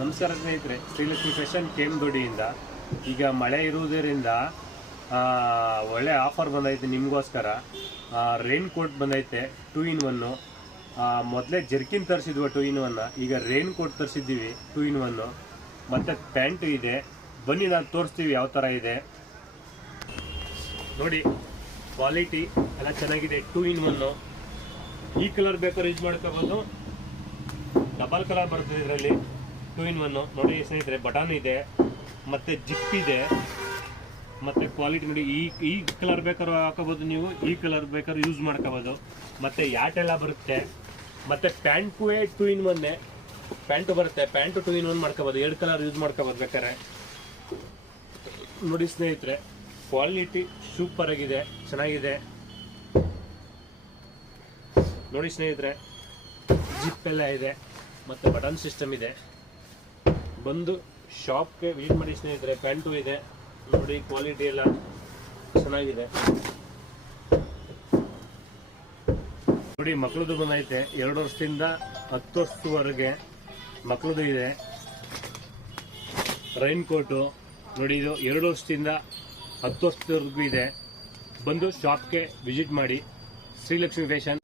ನಮಸ್ಕಾರ ಸ್ನೇಹಿತರೆ, ಶ್ರೀಲಕ್ಷ್ಮಿ ಫ್ಯಾಷನ್ ಕೆಮ್ಮದೊಡ್ಡಿಯಿಂದ ಈಗ ಮಳೆ ಇರುವುದರಿಂದ ಒಳ್ಳೆ ಆಫರ್ ಬಂದೈತೆ ನಿಮಗೋಸ್ಕರ. ರೈನ್ ಕೋಟ್ ಬಂದೈತೆ 2 in 1. ಮೊದಲೇ ಜರ್ಕಿನ್ ತರಿಸಿದ್ವಿ 2 in 1, ಈಗ ರೈನ್ ಕೋಟ್ ತರಿಸಿದ್ದೀವಿ 2 in 1. ಮತ್ತು ಪ್ಯಾಂಟು ಇದೆ, ಬನ್ನಿ ನಾನು ತೋರಿಸ್ತೀವಿ ಯಾವ ಥರ ಇದೆ ನೋಡಿ. ಕ್ವಾಲಿಟಿ ಎಲ್ಲ ಚೆನ್ನಾಗಿದೆ. 2 in 1 ಈ ಕಲರ್ ಬೇಕಾದ್ರೆ ಯೂಸ್ ಮಾಡ್ಕೋಬೋದು, ಡಬಲ್ ಕಲರ್ ಬರ್ತದೆ ಇದರಲ್ಲಿ. 2 in 1 ನೋಡಿ ಸ್ನೇಹಿತರೆ, ಬಟನ್ ಇದೆ ಮತ್ತು ಜಿಪ್ ಇದೆ. ಮತ್ತು ಕ್ವಾಲಿಟಿ ನೋಡಿ, ಈ ಕಲರ್ ಬೇಕಾದ್ರೂ ಹಾಕೋಬೋದು ನೀವು, ಈ ಕಲರ್ ಬೇಕಾದ್ರೂ ಯೂಸ್ ಮಾಡ್ಕೋಬೋದು. ಮತ್ತು ಯಾಟೆಲ್ಲ ಬರುತ್ತೆ. ಮತ್ತು ಪ್ಯಾಂಟು 2 in 1 ಪ್ಯಾಂಟು ಬರುತ್ತೆ. ಪ್ಯಾಂಟು 2 in 1 ಮಾಡ್ಕೋಬೋದು, 2 ಕಲರ್ ಯೂಸ್ ಮಾಡ್ಕೋಬೋದು ಬೇಕಾದ್ರೆ. ನೋಡಿ ಸ್ನೇಹಿತರೆ, ಕ್ವಾಲಿಟಿ ಸೂಪರ್ ಆಗಿದೆ, ಚೆನ್ನಾಗಿದೆ ನೋಡಿ ಸ್ನೇಹಿತರೆ. ಜಿಪ್ ಎಲ್ಲ ಇದೆ ಮತ್ತು ಬಟನ್ ಸಿಸ್ಟಮ್ ಇದೆ. ಬಂದು ಶಾಪ್ಗೆ ವಿಸಿಟ್ ಮಾಡಿ ಸ್ನೇಹಿತರೆ. ಪ್ಯಾಂಟು ಇದೆ ನೋಡಿ, ಕ್ವಾಲಿಟಿ ಎಲ್ಲ ಚೆನ್ನಾಗಿದೆ ನೋಡಿ. ಮಕ್ಕಳದು ಬಂದೈತೆ 2 ವರ್ಷದಿಂದ 10 ವರ್ಷದವರೆಗೆ ಮಕ್ಕಳದು ಇದೆ. ರೈನ್ ಕೋಟು ನೋಡಿ, ಇದು 2 ವರ್ಷದಿಂದ 10 ವರ್ಷದವರೆಗೂ ಇದೆ. ಬಂದು ಶಾಪ್ಗೆ ವಿಸಿಟ್ ಮಾಡಿ. ಶ್ರೀಲಕ್ಷ್ಮಿ ಫ್ಯಾಷನ್.